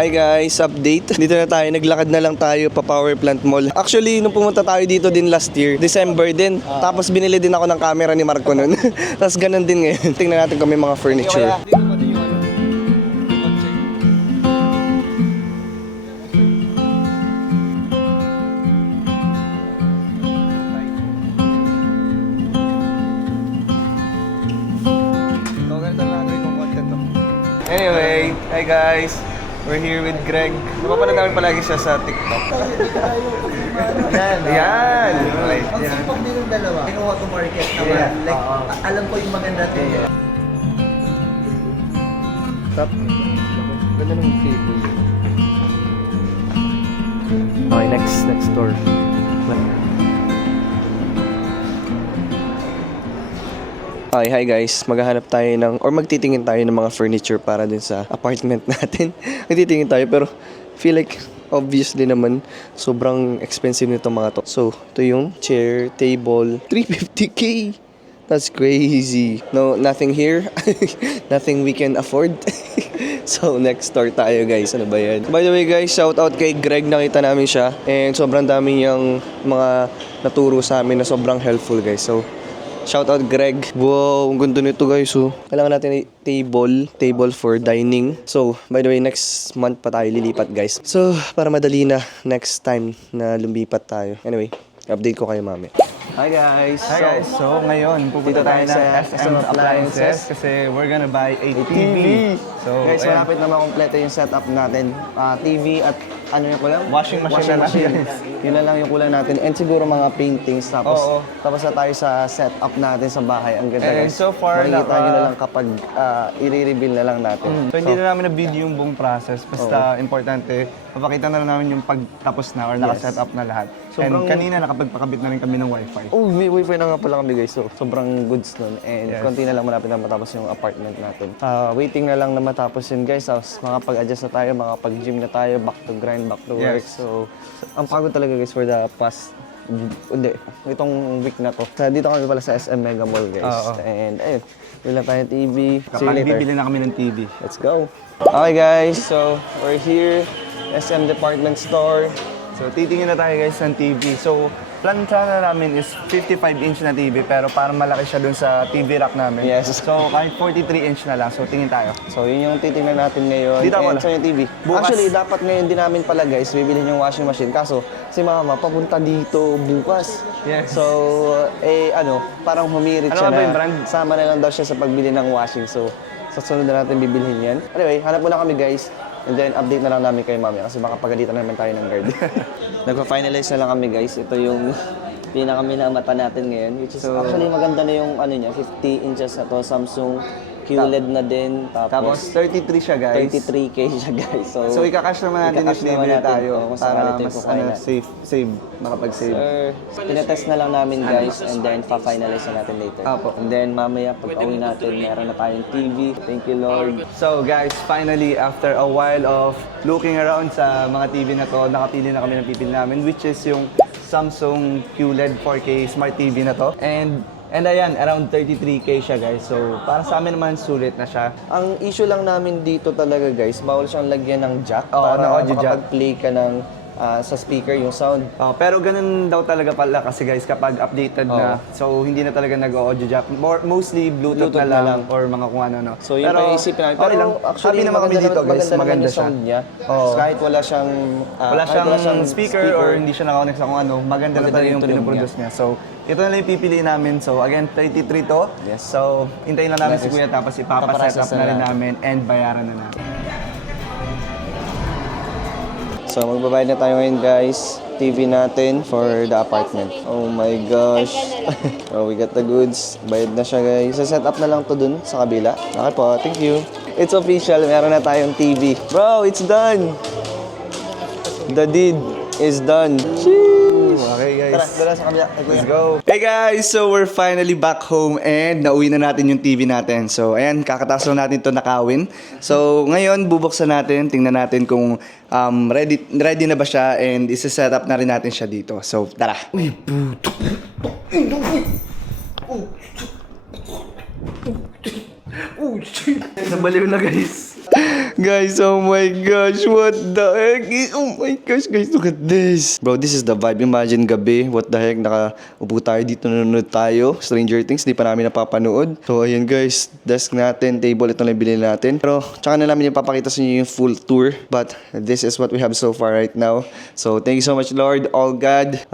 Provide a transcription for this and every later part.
Hi guys, update. Dito na tayo, naglakad na lang tayo pa Power Plant Mall. Actually, nung pumunta tayo dito din last year, December din. Tapos binili din ako ng camera ni Marco nun. Tapos ganun din ngayon. Tingnan natin kung may mga furniture. Anyway, hi guys. We're here with Greg. Napapanood namin palagi siya sa TikTok. Ayan. Okay. Ang sipag din ng dalawa. Kinuha to market naman. Like, alam ko yung maganda to. Stop. Ganda ng table. Okay, next door. Okay, hi guys. Maghahanap tayo ng, or magtitingin tayo ng mga furniture para din sa apartment natin. Magtitingin tayo pero feel like obviously naman sobrang expensive nito mga to. So, ito yung chair, table, 350k. That's crazy. No, nothing here. Nothing we can afford. So, next door tayo guys. Ano ba yan? By the way guys, shout out kay Greg. Nakita namin siya. And sobrang dami yung mga naturo sa amin na sobrang helpful guys. So, shout out Greg. Wow, ang ganda nito guys. So, kailangan natin table for dining. So, by the way, next month pa tayo lilipat guys. So, para madali na next time na lumipat tayo. Anyway, update ko kayo mami. Hi guys! Hi guys! So ngayon, pupunta tayo ng SM Appliances kasi we're gonna buy a TV. So guys, malapit na makompleto yung setup natin. TV at ano yung kulang? Washing machine. Yun na lang yung kulang natin. And siguro mga paintings. Tapos na tayo sa setup natin sa bahay. Ang ganda guys. So far, makikita nyo na lang kapag i-reveal na lang natin. So hindi na namin na-video yung buong process. Basta importante, papakita na lang namin yung pagtapos na or naka-set up na lahat. And kanina nakapagpakabit na rin kami ng wifi. Oh, may wifi na nga pala kami guys. So, sobrang goods nun. And konti na lang malapit na matapos yung apartment natin. Waiting na lang na matapos yun guys. Tapos makapag-adjust na tayo, makapag-gym na tayo, back to grind, back to work. So, ang pagod talaga guys for the past itong week na to. Dito kami pala sa SM Mega Mall guys. And ayun, wala tayong TV. See you later. Bibili na kami ng TV. Let's go. Okay guys, so we're here. SM Department Store. So titingin na tayo guys ng TV. So plan na namin is 55-inch na TV pero parang malaki siya dun sa TV rack namin. Yes. So kahit 43-inch na lang. So tingin tayo. So yun yung titingnan natin ngayon. Dito ako And na. so yung TV. Bukas. Actually, dapat ngayon din namin pala guys, bibilhin yung washing machine. Kaso, si mama papunta dito bukas. Yes. So, parang humirit Ano siya ba na. yung brand? Sama na lang daw siya sa pagbili ng washing. So, sa sunod na natin bibilhin yan. Anyway, hanap muna kami guys. And then, update na lang namin kay mami kasi baka pagalitan naman tayo ng guard. Nagpa-finalize na lang kami guys. Ito yung pinaka-minamata natin ngayon. Which is actually maganda na yung ano niya, 50 inches na to. Samsung QLED na din. Tapos 33 siya guys. 33K siya guys. So ika-cash naman natin if bibili tayo kung para sakali tayo mas kukain na. save, makapag-save. Pinatest na lang namin guys and then pa-finalize na natin later. Apo. And then mamaya pag uwi natin, meron na tayong TV. Thank you Lord. So guys, finally after a while of looking around sa mga TV na to, nakapili na kami ng pipili namin which is yung Samsung QLED 4K Smart TV na to. And ayan, around 33K siya guys. So para sa amin naman sulit na siya. Ang issue lang namin dito talaga guys, bawal siyang lagyan ng jack Oo, para ng audio jack. makapag-play ka ng sa speaker yung sound. Pero ganun daw talaga pala kasi guys kapag updated na, so hindi na talaga nag-audio jack. Mostly Bluetooth na lang or mga kung ano. So yun pa yung isipin namin. okay lang. Actually, Happy naman kami dito guys, maganda maganda yung siya. sound niya. Oo. Kahit wala siyang speaker or hindi siya naka-connect sa kung ano, maganda na talaga yung tunog pinoproduce niya. So ito na lang yung pipiliin namin. So again, 33 to. Yes. So hintayin lang namin si Kuya tapos ipapaset up na rin namin and bayaran na namin. So magbabayad na tayo ngayon guys. TV natin for the apartment. Oh my gosh. Oh, we got the goods. Bayad na siya guys. Set up na lang to dun sa kabila. Okay po, thank you. It's official, meron na tayong TV. Bro, it's done. The deed is done. Okay guys. Tara sa kabila. Let's go. Hey guys, so we're finally back home and nauwi na natin yung TV natin. So ayan, kakataas lang natin ito nakawin. So ngayon, bubuksan natin, tingnan natin kung ready na ba siya and isa-set up na rin natin siya dito. So tara. Uy, puto. Nabaliw na guys. Guys, oh my gosh, what the heck? Oh my gosh, guys, look at this. Bro, this is the vibe. Imagine gabi, what the heck, nakaupo tayo dito, nanonood tayo. Stranger Things, di pa namin napapanood. So, ayun guys, desk natin, table, ito lang yung binili natin. Pero, tsaka na namin yung papakita sa inyo yung full tour. But, this is what we have so far right now. So, thank you so much, Lord, all God.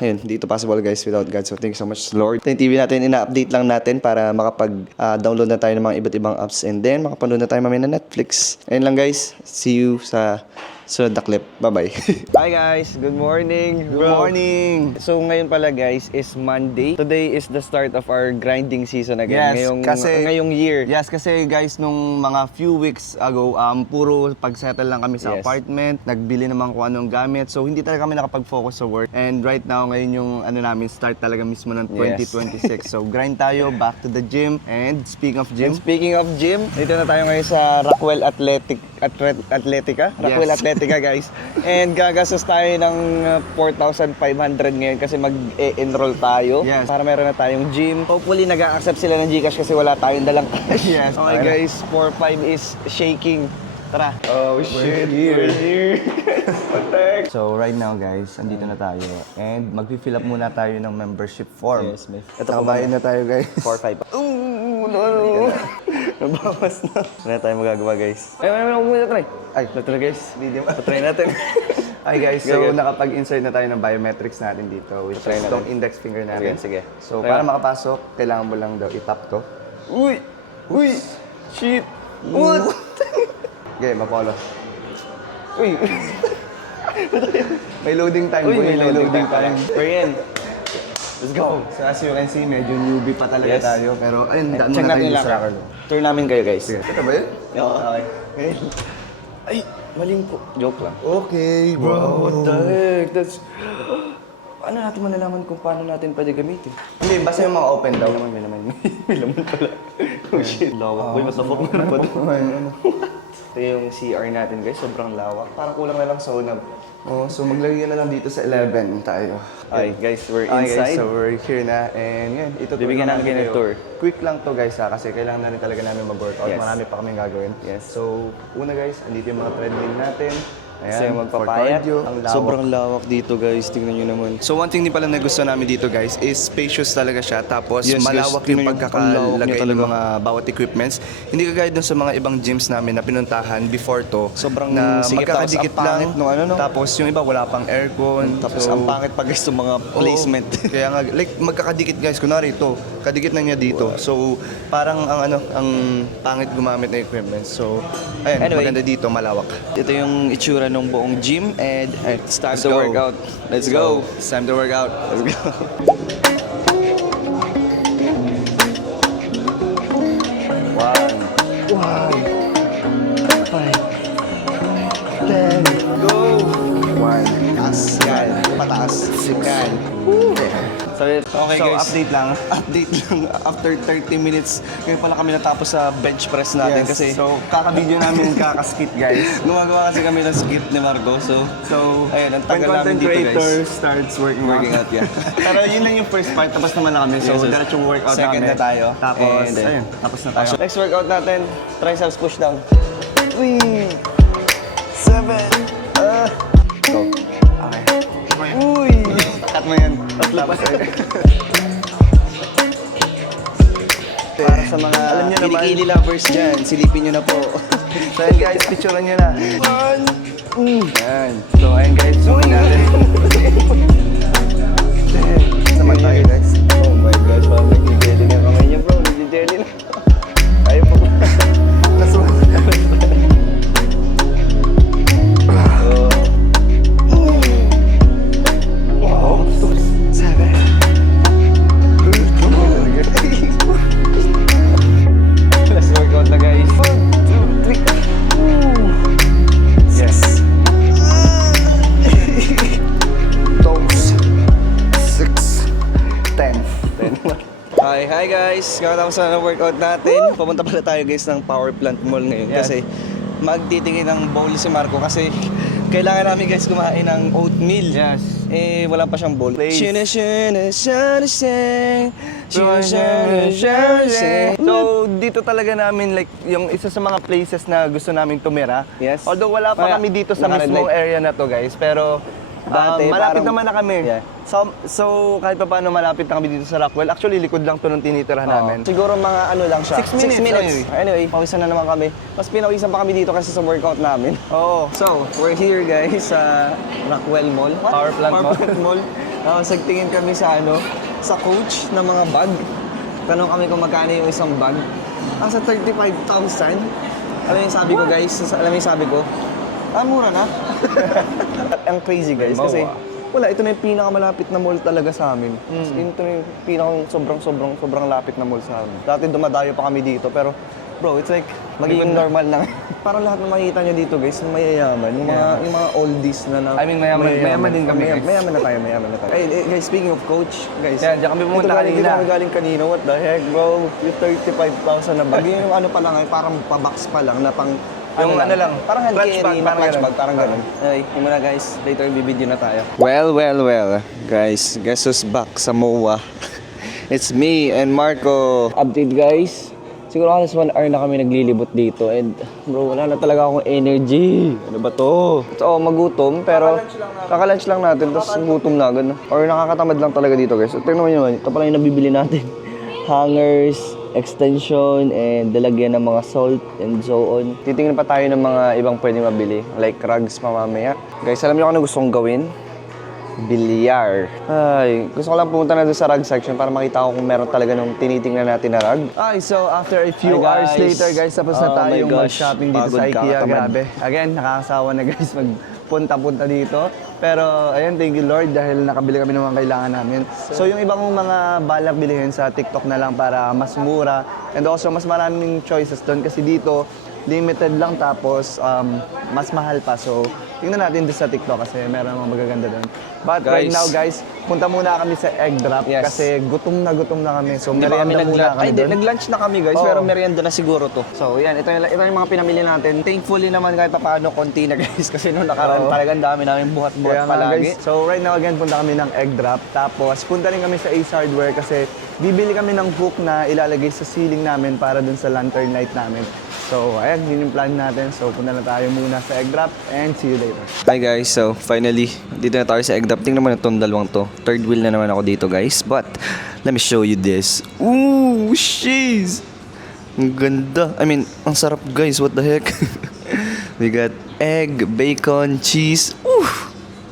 Ayun, dito possible guys without God. So, thank you so much, Lord. Ito yung TV natin, ina-update lang natin para makapag-download na tayo ng mga iba't ibang apps. And then, makapanood na tayo mamaya na Netflix. Ayun lang guys. See you sa sunod na clip. Bye-bye. Hi guys. Good morning. Good morning! So ngayon pala guys is Monday. Today is the start of our grinding season again. Yes, ngayong year. Yes, kasi guys, nung mga few weeks ago, puro pag-settle lang kami sa Yes. apartment, nagbili naman kung anong gamit. So, hindi talaga kami nakapag-focus sa work. And right now, ngayon yung namin, start talaga mismo ng Yes. 2026. So, grind tayo, back to the gym. And speaking of gym, And speaking of gym, dito na tayo ngayon sa Rockwell Atletica. Rockwell Yes. Atletica guys. And gagastos tayo ng 4,500 ngayon kasi mag-enroll tayo. Yes. Para meron na tayong gym. Hopefully nag-a-accept sila ng Gcash kasi wala tayong dalang cash. Yes. Okay guys, 4,500 is shaking. Tara. Oh shit, we're here. What the heck? So right now guys, andito na tayo. And mag-fill up muna tayo ng membership form. Yes, may- Ito, kabayan na tayo guys. 4,500. No. Nabawas na. Ano na tayo magagawa guys? Ay, muna try. Ay, ito na guys, video. Try natin. Hi guys, so Sige. nakapag-insert na tayo ng biometrics natin dito, which Try is natin. itong index finger natin. Sige. So Try para natin. makapasok, kailangan mo lang daw i-tap to. Uy! Shit! What? Okay, mapolo. Uy! May loading time, boy. May loading time. We're in. Let's go. So as you can see, medyo newbie pa talaga Yes. tayo. Pero ayun, daan Check muna natin tayo yung sa locker. Tour namin kayo guys. Sige. Ito ba yun? Oo. Okay. Ay, maling po. Joke lang. Okay, bro. What the heck? That's... Paano natin malalaman kung paano natin pwede gamitin? Hindi, basta yung mga open daw. May laman pala. Oh shit. Lawak. Boy, masafok na pa to. Ito yung CR natin guys. Sobrang lawak. Parang kulang na lang sa unab. Oh, so maglagay na lang dito sa 11 tayo. Hi guys, we're Okay, guys, inside. so we're here na and yan, ito Bibigyan natin kayo ng tour. Quick lang to guys ha, kasi kailangan na rin talaga namin mag-workout. Yes. Marami pa kaming gagawin. Yes. So, una guys, andito yung mga treadmill natin. Kasi Ayan, magpapayat. for cardio. Ang lawak. Sobrang lawak dito guys. Tingnan nyo naman. So one thing din pala na gusto namin dito guys is spacious talaga siya. Tapos Yes, guys, malawak tingnan yung nyo, ang lawak pagkakalagay niya ng talaga. mga bawat equipments. Hindi kagaya dun sa mga ibang gyms namin na pinuntahan before to. Sobrang na sikip, magkakadikit tapos ang pangit lang. nung ano, no? Tapos yung iba wala pang aircon. Tapos So, ang pangit pa guys ng mga placement. Oo. Kaya nga, like magkakadikit guys. Kunwari ito, kadikit na niya dito. So, parang ang pangit gumamit ng equipment. So, ayun, Anyway. maganda dito, malawak. Ito yung itsura ng buong gym and it's time Let's to go. work out. Let's So, go. It's time to work out. Let's go. Yan, pataas. Yan. Okay So, guys. update lang. Update lang. After 30 minutes, ngayon pala kami natapos sa bench press natin kasi so, kaka-video namin kaka-skit guys. gumagawa kasi kami ng skit ni Marco. So, ayun, ang When tagal namin content dito creator guys. starts working Out, yeah. Pero yun lang yung first part, tapos naman na kami. So, Yes, yes. diretsong workout Second namin. na tayo. Tapos, And then, ayun, tapos na tayo. Next workout natin, triceps push down. 3, 7, Go. Okay. uy! Cut mo yan. Tapos, Para sa mga alam nyo naman, kilikili lovers dyan, silipin nyo na po. So ayun guys, picturean nyo na. Ayan. So ayun guys, zoom natin. Naman tayo guys. Oh my gosh, parang nagjijelly na yung kamay niya bro, nagjijelly na. Ayaw pa. Let's work out na guys. 1, 2, 3. Yes. Toes. 6. 10. Hi guys! Kakatapos na ng workout natin. Papunta pala tayo guys ng Power Plant Mall ngayon Yes. kasi magtitingin ng bowl si Marco kasi kailangan namin guys kumain ng oatmeal. Yes. eh wala pa siyang ball. Place. So, dito talaga namin like yung isa sa mga places na gusto naming tumira. Yes. Although wala pa Kaya, kami dito sa naka-red mismong light. area na to, guys, pero Dati, malapit parang- naman na kami. Yeah. So kahit pa paano malapit na kami dito sa Rockwell. Actually, likod lang to nung tinitirahan namin. Siguro mga ano lang siya. 6 minutes. Anyway, pawisan na naman kami. Mas pinawisan pa kami dito kasi sa workout namin. Oo. So, we're here guys sa Rockwell Mall. Power plant Mall. Mall. Nagtingin kami sa sa coach ng mga bag. Tanong kami kung magkano yung isang bag. Sa 35,000. Alam mo yung sabi ko guys? Alam mo yung sabi ko? Mura na. Ang crazy guys kasi wala, ito na yung pinakamalapit na mall talaga sa amin. Ito na yung sobrang lapit na mall sa amin. Dati dumadayo pa kami dito pero bro, it's like magiging normal lang. Parang lahat ng makikita nyo dito guys, mayayaman. Yung mga oldies na I mean, mayaman din kami, guys. Mayaman na tayo. Hey, guys, speaking of coach, guys. Yeah, diyan kami pumunta kanina. Dito kami galing kanina. What the heck, bro? Yung 35,000 na bag. Yung ano pa lang, parang pa-box pa lang na pang Yung ano lang, parang hand clutch carry bag, na parang clutch ganun. bag, parang ganun. Okay, yun muna guys. Later, bibideo na tayo. Well. Guys, guess who's back sa MOA? It's me and Marco. Update guys. Siguro halos 1 hour na kami naglilibot dito and bro, wala na talaga akong energy. Ano ba to? So, magutom pero kaka-lunch lang natin tapos gutom na agad. Or nakakatamad lang talaga dito guys. So, tingnan mo naman, ito pala yung nabibili natin. Hangers, extension, and dalagyan ng mga salt and so on. Titingnan pa tayo ng mga ibang pwedeng mabili. Like rugs mamamaya. Guys, alam niyo kung ano gustong gawin? Bilyar. Ay, gusto ko lang pumunta na doon sa rug section para makita ko kung meron talaga nung tinitingnan natin na rug. Ay, so after a few Hi, hours guys. later, guys, tapos na Oh my tayong gosh. mag-shopping dito Pagod sa ka, IKEA. katamad. Grabe. Again, nakakasawa na guys magpunta-punta dito. Pero ayun, thank you Lord dahil nakabili kami ng mga kailangan namin. So yung ibang mga balak bilhin sa TikTok na lang para mas mura. And also, mas maraming choices doon kasi dito, limited lang tapos mas mahal pa. So, tingnan natin doon sa TikTok kasi meron mga magaganda doon. But right Guys. now guys, punta muna kami sa egg drop Yes. kasi gutom na kami. So, Hindi pa kami merienda muna kami doon. nag-lunch na kami guys, Oo. pero merienda na siguro to. So, yan, ito yung mga pinamili natin. Thankfully naman kahit paano konti na guys kasi nung nakaraan Oo. talagang dami namin buhat-buhat Kaya nga, palagi. guys. So right now again, punta kami ng egg drop. Tapos punta rin kami sa Ace Hardware kasi bibili kami ng hook na ilalagay sa ceiling namin para dun sa lantern light namin. So ayan, yun yung plan natin. So punta na tayo muna sa egg drop and see you later. Hi guys, so finally, dito na tayo sa egg drop. Tingnan mo na itong dalawang to. Third wheel na naman ako dito guys. But, let me show you this. Ooh, sheesh! Ang ganda. I mean, ang sarap guys. What the heck? We got egg, bacon, cheese. Ooh!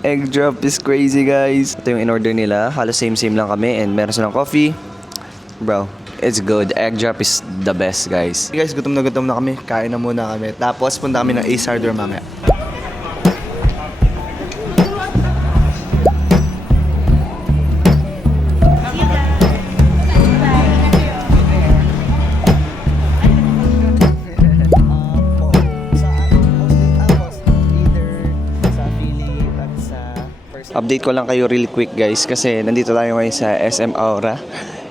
Egg drop is crazy guys. Ito yung in-order nila. Halos same-same lang kami. And meron silang coffee. Bro, it's good. Egg drop is the best guys. Guys, gutom na kami. Kain na muna kami. Tapos punta kami ng Ace Hardware mamaya. Update ko lang kayo real quick guys kasi nandito tayo ngayon sa SM Aura.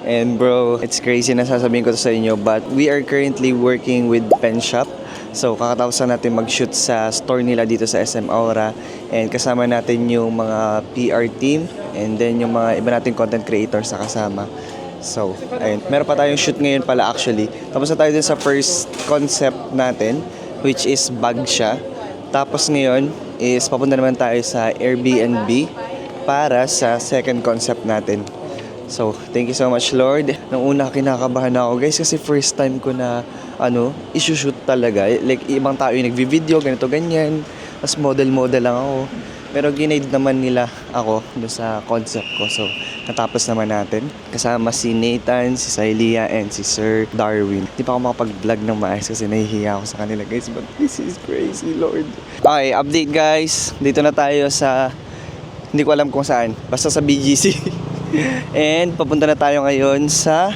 And bro, it's crazy na sasabihin ko to sa inyo but we are currently working with Pen Shop. So kakatapos na natin mag-shoot sa store nila dito sa SM Aura and kasama natin yung mga PR team and then yung mga iba nating content creators na kasama. So, ayun. Meron pa tayong shoot ngayon pala actually. Tapos na tayo din sa first concept natin which is bag siya. Tapos ngayon is papunta naman tayo sa Airbnb para sa second concept natin. So, thank you so much Lord. Nung una kinakabahan ako guys kasi first time ko na isushoot talaga. Like ibang tao yung nagvi-video, ganito ganyan. Tapos model lang ako. Pero ginaid naman nila ako doon sa concept ko. So, natapos naman natin. Kasama si Nathan, si Sailia, and si Sir Darwin. Hindi pa ako makapag-vlog ng maayos kasi nahihiya ako sa kanila guys. But this is crazy, Lord. Okay, update guys. Dito na tayo sa... Hindi ko alam kung saan. Basta sa BGC. And papunta na tayo ngayon sa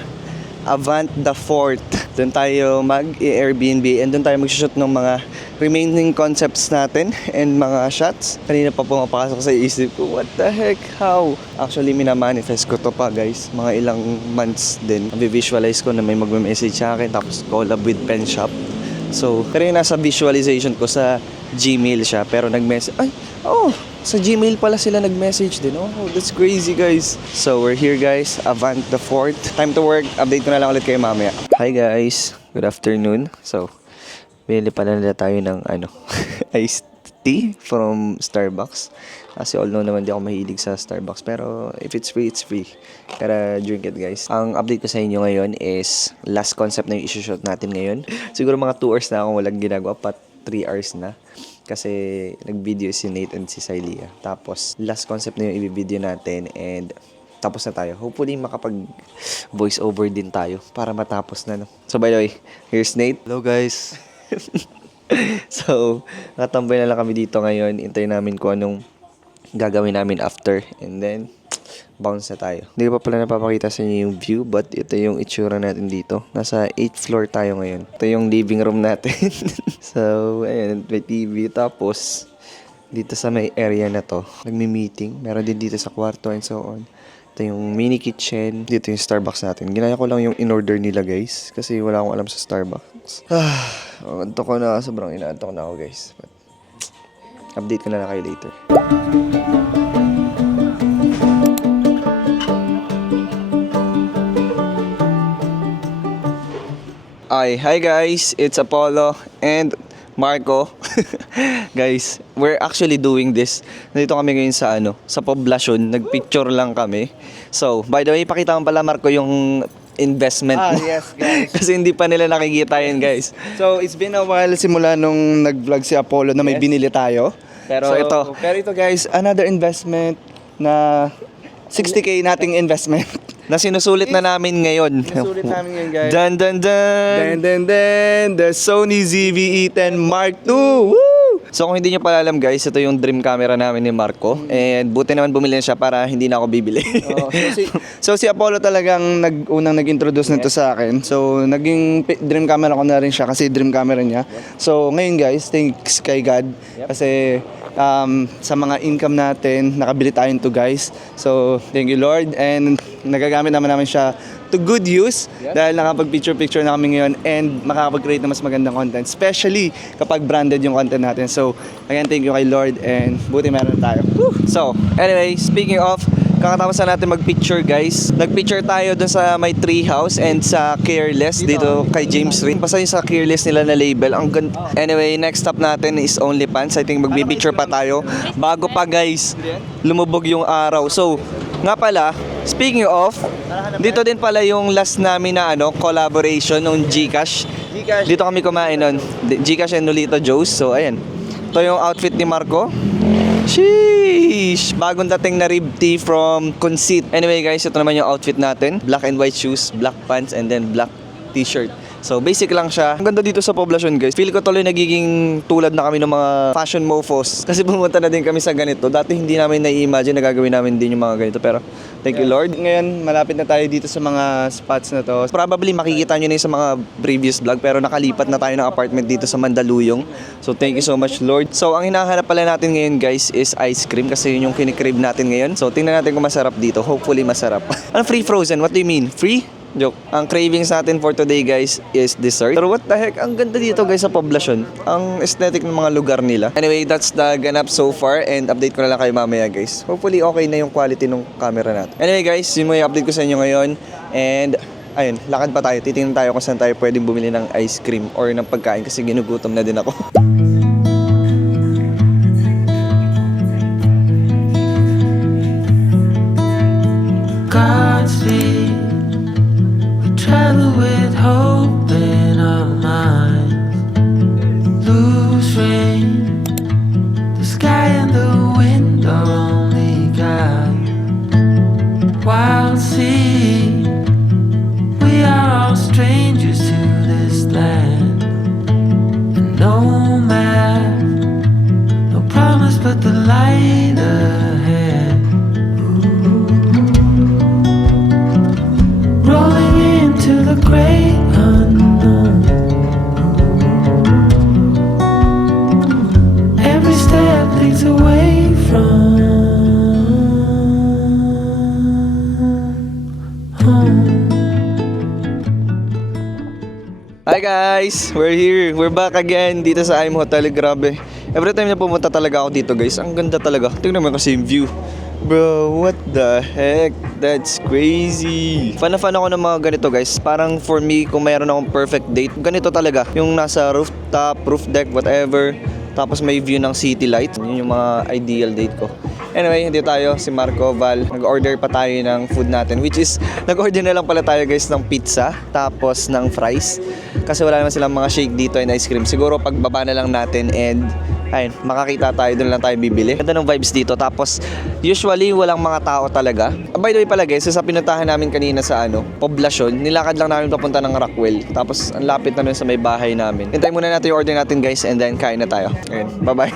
Avant the Fort. Doon tayo mag-Airbnb and doon tayo mag-shoot ng mga remaining concepts natin and mga shots. Kanina pa pumapasok sa isip ko, what the heck, how? Actually, minamanifest ko to pa guys. Mga ilang months din. Visualize ko na may magme-message sa akin tapos collab with Pen Shop. So, pero yung nasa visualization ko sa Gmail siya pero nag-message, ay, Oh, sa Gmail pala sila nag-message din. Oh, that's crazy, guys. So, we're here, guys. Avant the 4th. Time to work. Update ko na lang ulit kayo mamaya. Hi, guys. Good afternoon. So, bili pala nila tayo ng iced tea from Starbucks. Kasi although naman di ako mahilig sa Starbucks, pero if it's free, it's free. Kaya drink it, guys. Ang update ko sa inyo ngayon is last concept na yung isi-shoot natin ngayon. Siguro mga 2 hours na akong walang ginagawa, pat 3 hours na. Kasi nag-video si Nate and si Sylia. Tapos last concept na yung i-video natin and tapos na tayo. Hopefully makapag voice over din tayo para matapos na, no? So by the way, here's Nate. Hello guys. So, nakatambay na lang kami dito ngayon. Hintayin namin kung anong gagawin namin after. And then, bounce na tayo. Hindi ko pa pala napapakita sa inyo yung view, but ito yung itsura natin dito. Nasa 8th floor tayo ngayon. Ito yung living room natin. So, ayan, may TV. Tapos, dito sa may area na to, nagmi-meeting. Meron din dito sa kwarto and so on. Ito yung mini kitchen. Dito yung Starbucks natin. Ginaya ko lang yung in-order nila, guys. Kasi wala akong alam sa Starbucks. Antok ko na. Sobrang inaantok na ako, guys. But, update ko na lang kayo later. Hi guys, it's Apollo and Marco. Guys, we're actually doing this. Nandito kami ngayon sa sa poblasyon. Nagpicture lang kami. So, by the way, pakita mo pala Marco yung investment mo. Yes guys. Kasi hindi pa nila nakikita yun, guys. So it's been a while simula nung nag-vlog si Apollo na may binili tayo. Pero Pero ito guys, another investment na 60k nating investment. na sinusulit na namin ngayon. Sinusulit namin ngayon, guys. Dun dun dun! The Sony ZV-E10 Mark II. Woo! So kung hindi nyo pala alam guys, ito yung dream camera namin ni Marco. And buti naman bumili na siya para hindi na ako bibili. So si Apollo talagang unang nag-introduce nito sa akin. So naging dream camera ko na rin siya kasi dream camera niya. So ngayon guys, thanks kay God. Kasi sa mga income natin, nakabili tayo nito guys. So thank you Lord. And nagagamit naman namin siya to good use dahil nakapag-picture-picture na kami ngayon and makakapag-create na mas magandang content. Especially kapag branded yung content natin. So again, thank you kay Lord and buti meron tayo. Woo! So anyway, speaking of, kakatapos na natin mag-picture guys. Nag-picture tayo dun sa may tree house and sa Careless dito kay James Rin. Basta yung sa Careless nila na label. Anyway, next stop natin is OnlyFans. I think magbi-picture pa tayo. Bago pa guys, lumubog yung araw. So, nga pala, speaking of, dito din pala yung last namin na collaboration ng Gcash. Dito kami kumain nun. Gcash and Nolito Joe's. So, ayan. Ito yung outfit ni Marco. Sheesh! Bagong dating na rib tee from Conceit. Anyway guys, ito naman yung outfit natin. Black and white shoes, black pants, and then black t-shirt. So basic lang siya. Ang ganda dito sa poblasyon guys. Feel ko tuloy nagiging tulad na kami ng mga fashion mofos. Kasi pumunta na din kami sa ganito. Dati hindi namin na-imagine na gagawin namin din yung mga ganito. Pero thank you Lord. Ngayon, malapit na tayo dito sa mga spots na to. Probably makikita nyo na yun sa mga previous vlog. Pero nakalipat na tayo ng apartment dito sa Mandaluyong. So thank you so much Lord. So ang hinahanap pala natin ngayon guys is ice cream. Kasi yun yung kinikrave natin ngayon. So tingnan natin kung masarap dito. Hopefully masarap. Ano free frozen? What do you mean? Free? Joke. Ang cravings natin for today guys is dessert. Pero what the heck, ang ganda dito guys sa poblasyon. Ang aesthetic ng mga lugar nila. Anyway, that's the ganap so far and update ko na lang kayo mamaya guys. Hopefully okay na yung quality ng camera natin. Anyway guys, yun mo yung update ko sa inyo ngayon. And ayun, lakad pa tayo. Titingnan tayo kung saan tayo pwedeng bumili ng ice cream or ng pagkain kasi ginugutom na din ako. Godspeed. Travel with hope in our minds. Loose rain, the sky and the wind are only guide. Wild sea, we are all strangers to this land. And no map, no promise but the light ahead. Rolling into the great unknown. Every step leads away from home. Hi guys! We're here. We're back again dito sa IM Hotel. Grabe. Every time na pumunta talaga ako dito guys, ang ganda talaga. Tingnan mo kasi yung view. Bro, what the heck? That's crazy. Fan na fan ako ng mga ganito guys. Parang for me, kung mayroon akong perfect date, ganito talaga. Yung nasa rooftop, roof deck, whatever. Tapos may view ng city light. Yun yung mga ideal date ko. Anyway, hindi tayo, si Marco, Val. Nag-order pa tayo ng food natin. Which is, nag-order na lang pala tayo guys ng pizza. Tapos ng fries. Kasi wala naman silang mga shake dito and ice cream. Siguro pagbaba na lang natin and ayun, makakita tayo, doon lang tayo bibili. Ganda ng vibes dito. Tapos, usually, walang mga tao talaga. By the way pala guys, sa pinuntahan namin kanina sa poblasyon, nilakad lang namin papunta ng Rockwell. Tapos, ang lapit na nun sa may bahay namin. Hintayin muna natin yung order natin guys and then kain na tayo. Ayun, bye-bye.